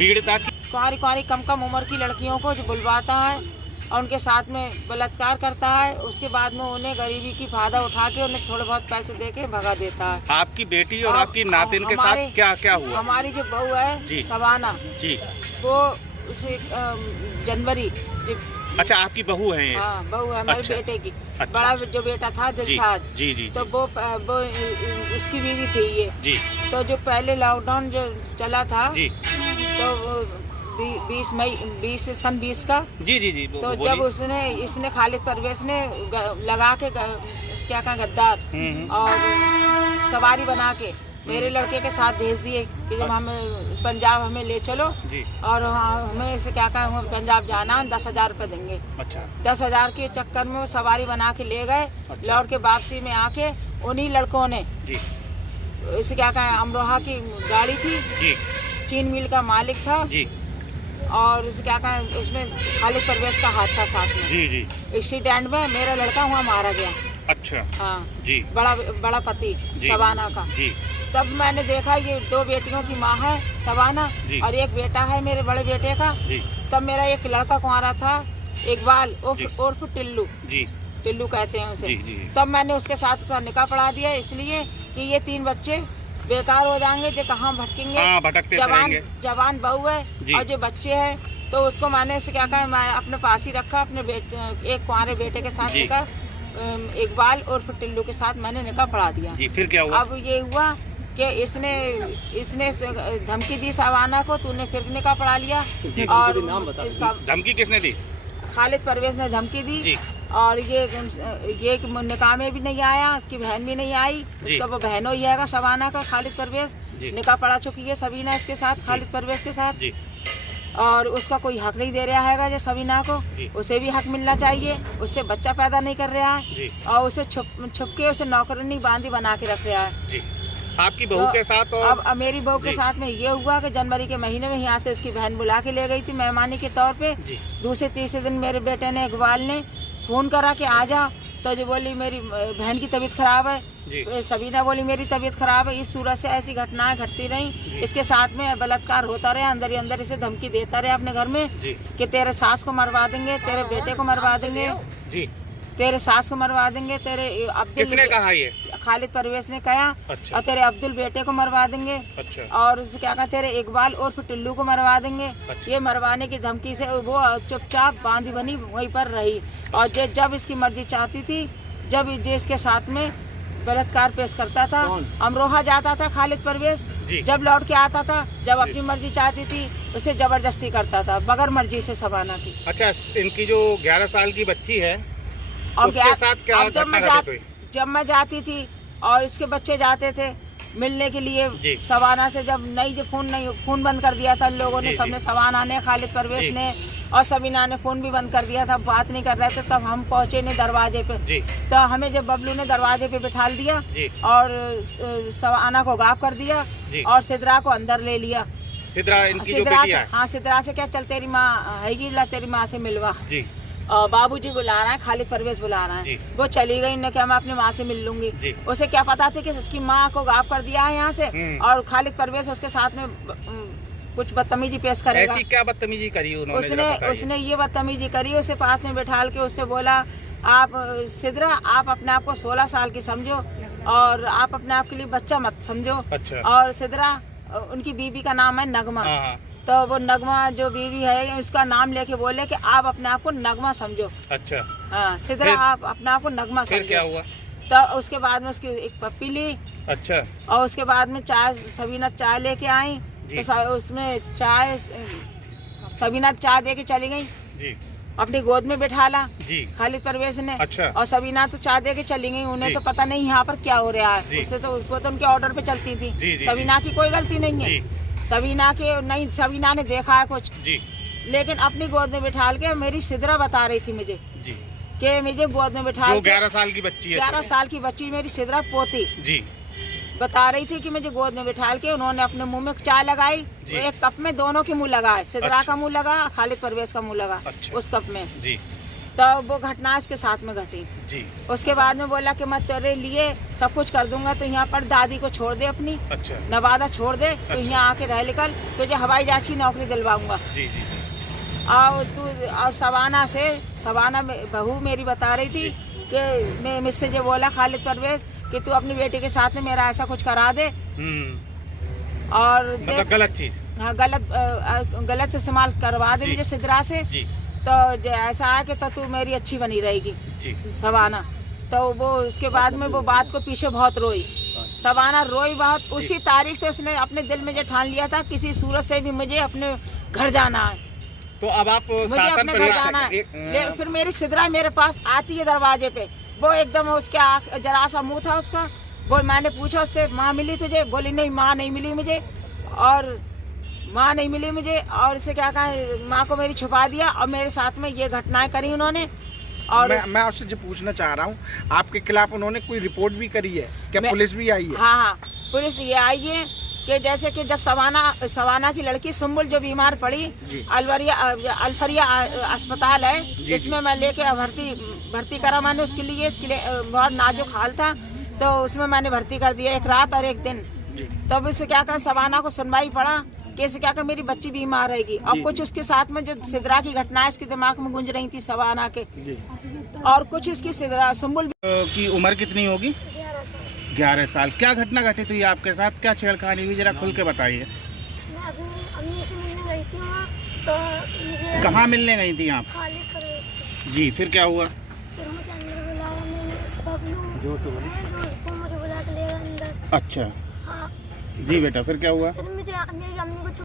पीड़िता की कुंवारी कम उम्र की लड़कियों को जो बुलवाता है और उनके साथ में बलात्कार करता है। उसके बाद में उन्हें गरीबी की फायदा उठा के उन्हें थोड़े बहुत पैसे दे के भगा देता है। आपकी बेटी और आपकी नातिन के साथ क्या क्या हुआ? हमारी जो बहू है सवाना जी, वो उसे जनवरी अच्छा आपकी बहू है ये? हाँ बहू है हमारे बेटे की। अच्छा, बड़ा जो बेटा था दिलशाद जी, तो वो उसकी बीवी थी ये जी। तो जो पहले लॉकडाउन जो चला था जी, तो 20 का जी तो जब इसने खालिद परवेज ने लगा के क्या कहा गद्दार और सवारी बना के मेरे लड़के के साथ भेज दिए कि जब हम पंजाब हमें ले चलो जी। और हमें इसे क्या कहा हम पंजाब जाना 10,000 रुपये देंगे। अच्छा 10,000 के चक्कर में वो सवारी बना के ले गए। अच्छा। लौट के वापसी में आके उन्हीं लड़कों ने जी इसे क्या कहा अमरोहा की गाड़ी थी जी चीन मिल का मालिक था जी और इसे क्या कहा उसमें खालिद परवेज का हाथ था साथ में। जी एक्सीडेंट में मेरा लड़का वहाँ मारा गया। अच्छा हाँ जी बड़ा पति सवाना का। जी तब मैंने देखा ये 2 बेटियों की माँ है सवाना और एक बेटा है मेरे बड़े बेटे का। तब मेरा एक लड़का कुंवारा था इकबाल उर्फ टिल्लू टिल्लू कहते हैं उसे। तब मैंने उसके साथ का निकाह पढ़ा दिया इसलिए कि ये 3 बच्चे बेकार हो जाएंगे जो कहाँ भटकेंगे। जवान बहू है और जो बच्चे हैं तो उसको मैंने इसे क्या कहा मैं अपने पास ही रखा अपने एक कुंवारे बेटे के साथ निकाह इकबाल और टिल्लू के साथ मैंने निकाह पढ़ा दिया। फिर क्या हुआ? अब ये हुआ कि इसने धमकी दी सवाना को तूने फिर निकाह पढ़ा लिया। और धमकी किसने दी? खालिद परवेज ने धमकी दी और ये निकाह में भी नहीं आया उसकी बहन भी नहीं आई। उसका वो बहनों ही है सवाना का खालिद परवेज निकाह पढ़ा चुकी है सबीना इसके साथ खालिद परवेज के साथ और उसका कोई हक नहीं दे रहा है जो सबीना को उसे भी हक मिलना चाहिए। उससे बच्चा पैदा नहीं कर रहा है और उसे छुप के उसे नौकरानी बांदी बना के रख रहा है। आपकी बहू के साथ और अब मेरी बहू के साथ में ये हुआ कि जनवरी के महीने में यहाँ से उसकी बहन बुला के ले गई थी मेहमानी के तौर पे। दूसरे तीसरे दिन मेरे बेटे ने इकबाल ने फोन करा कि आ जा तो जो बोली मेरी बहन की तबीयत खराब है। सबीना बोली मेरी तबीयत खराब है। इस सूरत से ऐसी घटनाएं घटती रही। इसके साथ में बलात्कार होता रहा अंदर ही अंदर इसे धमकी देता रहा अपने घर में कि तेरे सास को मरवा देंगे तेरे बेटे को मरवा देंगे तेरे सास को मरवा देंगे तेरे अब्दुल। किसने कहा ये? खालिद परवेज ने कहा। अच्छा। और तेरे अब्दुल बेटे को मरवा देंगे। अच्छा। और क्या कहा तेरे इकबाल और फिर टिल्लू को मरवा देंगे। अच्छा। ये मरवाने की धमकी से वो चुपचाप बांधी बनी वहीं पर रही। और जब इसकी मर्जी चाहती थी जब जो इसके साथ में बलात्कार पेश करता था अमरोहा जाता था खालिद परवेज जब लौट के आता था जब अपनी मर्जी चाहती थी उसे जबरदस्ती करता था बगैर मर्जी से सबाना की। अच्छा इनकी जो 11 साल की बच्ची है और उसके साथ क्या जब मैं जाती थी और इसके बच्चे जाते थे मिलने के लिए सवाना से जब फोन बंद कर दिया था लोगों ने सबने सवाना ने खालिद परवेज ने और सबीना ने फोन भी बंद कर दिया था बात नहीं कर रहे थे। तब हम पहुंचे ने दरवाजे पे तो हमें जब बबलू ने दरवाजे पे बिठाल दिया और सवाना को गायब कर दिया और सिद्रा को अंदर ले लिया। सिद्रा इनकी जो बेटी है? हाँ सिद्रा से क्या चल तेरी माँ हैगी ला तेरी माँ से मिलवा। बाबूजी बुला रहा है खालिद परवेज बुला रहा है। वो चली गई ने क्या मैं अपनी माँ से मिल लूंगी। उसे क्या पता था कि उसकी माँ को गायब कर दिया है यहाँ से और खालिद परवेज उसके साथ में कुछ बदतमीजी पेश करेगा। ऐसी क्या बदतमीजी करी उन्होंने? उसने ये बदतमीजी करी उसे पास में बैठाल के उससे बोला आप सिद्रा आप अपने आप को 16 साल की समझो और आप अपने आप के लिए बच्चा मत समझो। अच्छा। और सिद्रा उनकी बीबी का नाम है नगमा। तो वो नगमा जो बीवी है उसका नाम लेके बोले कि आप अपने आप को नगमा समझो। अच्छा। हाँ सिद्रा आप अपने आप को नगमा समझो। क्या हुआ? तो उसके बाद में उसकी एक पप्पी ली। अच्छा। और उसके बाद में चाय सबीना चाय लेके आई तो उसमें चाय सबीना चाय दे के चली गई अपनी गोद में बैठाला खालिद परवेज ने। अच्छा। और सबीना तो चाय दे के चली गई उन्हें तो पता नहीं यहाँ पर क्या हो रहा है। उसको तो उनके ऑर्डर पे चलती थी। सबीना की कोई गलती नहीं है। सबीना ने देखा है कुछ लेकिन अपनी गोद में बिठाल के मेरी सिद्रा बता रही थी मुझे कि मुझे गोद में बिठा 11 साल की बच्ची है 11 साल की बच्ची मेरी सिद्रा पोती बता रही थी कि मुझे गोद में बिठाल के उन्होंने अपने मुंह में चाय लगाई। एक कप में दोनों के मुंह लगाए सिद्रा का मुंह लगा खालिद परवेज का मुंह लगा उस कप में तो वो घटना उसके साथ में घटी जी। उसके बाद में बोला कि मैं तेरे लिए सब कुछ कर दूंगा, तो यहाँ पर दादी को छोड़ दे अपनी। अच्छा। नवादा छोड़ दे तो अच्छा। यहाँ आके रह निकल, तुझे हवाई जहाज की नौकरी दिलवाऊंगा। जी जी जी। और तू और सवाना बहू मेरी बता रही थी कि मैं मुझसे जो बोला खालिद परवेज कि तू अपनी बेटी के साथ में मेरा ऐसा कुछ करा दे। और मतलब गलत चीज, हाँ गलत इस्तेमाल करवा दे मुझे सिद्रा से जी। तो ऐसा है कि तो तू मेरी अच्छी बनी रहेगी जी। सवाना। तो वो उसके बाद में वो बात को पीछे बहुत रोई, सवाना रोई बहुत। उसी तारीख से उसने अपने दिल में जो ठान लिया था किसी सूरत से भी मुझे अपने घर जाना है, तो अब आप मुझे शासन अपने घर जाना है। फिर मेरी सिद्रा मेरे पास आती है दरवाजे पे, वो एकदम उसके आँख जरा सा मुंह था उसका। वो मैंने पूछा उससे, माँ मिली तुझे? बोली नहीं माँ नहीं मिली मुझे, और माँ नहीं मिली मुझे। और इसे क्या कहा, माँ को मेरी छुपा दिया और मेरे साथ में ये घटनाएं करी उन्होंने। और मैं आपसे जो पूछना चाह रहा हूँ, आपके खिलाफ उन्होंने कोई रिपोर्ट भी करी है क्या? पुलिस भी आई है? हाँ, पुलिस ये आई है कि जैसे कि जब सवाना की लड़की सुम्बुल जो बीमार पड़ी, अल्फरिया अस्पताल है जिसमें मैं लेके भर्ती करा मैंने उसके लिए बहुत नाजुक हाल था, तो उसमें मैंने भर्ती कर दिया 1 रात और 1 दिन। तब इससे क्या कहा, सवाना को सुनवाई पड़ा कि इसे क्या कहा मेरी बच्ची बीमार रहेगी। और कुछ उसके साथ में जो सिद्रा की घटना इसके दिमाग में गूंज रही थी सवाना के, और कुछ इसकी सिद्रा सुम्बुल की उम्र कितनी होगी? 11 साल। क्या घटना घटी थी आपके साथ, क्या छेड़खानी हुई, जरा खुल के बताइए। मैं अपनी अम्मी से मिलने गई थी वहाँ, तो मुझे कहाँ मिलने गई थी आप? खालिद परवेज। जी, फिर क्या हुआ? फिर मुझे अंदर बुलाया, मेरे बबलू जोर से को मुझे बुला के ले गया अंदर। अच्छा। हाँ जी बेटा, फिर क्या हुआ? फिर मुझे मेरी अम्मी को